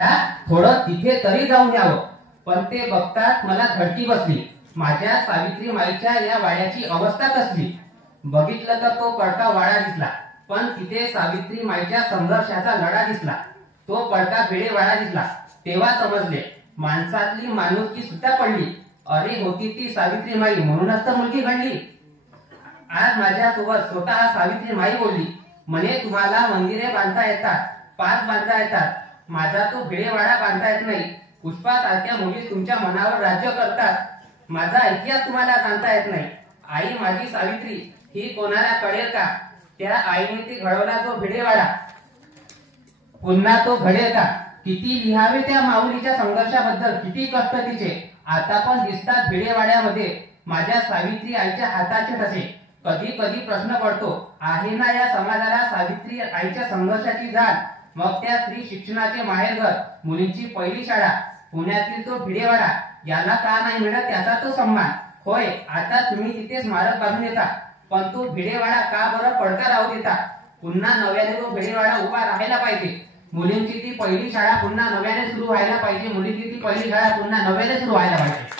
थोडं तिथे तरी जाऊन यावं, पण ते बघताच मला धडकी बसली. माझ्या सावित्री माईच्या या वाड्याची अवस्था कसली. बघितलं तर तो पडका वाडा दिसला, पण तिथे सावित्री माईच्या संघर्षाचा लढा दिसला. तो पडका भिडे वाडा दिसला. तेव्हा समजले माणसातली माणुसकी सुद्धा पडली. अरे होती ती सावित्री माई, म्हणूनच तर मुलगी घडली. आज माझ्यासोबत स्वतः सावित्री माई बोलली. म्हणे तुम्हाला मंदिरे बांधता येतात, पाच बांधता येतात, माझा तो भिडेवाडा बांधता येत नाही. पुष्पासारख्या मुली तुमच्या मनावर राज्य करतात, माझा इतिहास तुम्हाला सांगता येत नाही. आई माझी सावित्री ही कोणाला कळेल का? त्या आईने ती घडवला तो भिडेवाडा, पुन्हा तो घडेल का? किती लिहावे त्या माऊलीच्या संघर्षाबद्दल, किती कष्ट तिचे आता पण दिसतात भिडेवाड्यामध्ये. माझ्या सावित्री आईच्या हाताचे ठसे. कधी कधी प्रश्न पडतो, आहे ना या समाजाला सावित्री आईच्या संघर्षाची जाण? मग त्या स्त्री शिक्षणाचे माहेरघर, मुलींची पहिली शाळा, पुण्यातील तो भिडेवाडा, याला का नाही मिळत त्याचा तो सन्मान? होय, आता तुम्ही तिथे स्मारक बांधून देता, पण तो भिडेवाडा का बरं पडका राहू देता? पुन्हा नव्याने तो भिडेवाडा उभा राहायला पाहिजे. मुलींची ती पहिली शाळा पुन्हा नव्याने सुरू व्हायला पाहिजे. मुलींची ती पहिली शाळा पुन्हा नव्याने सुरू व्हायला पाहिजे.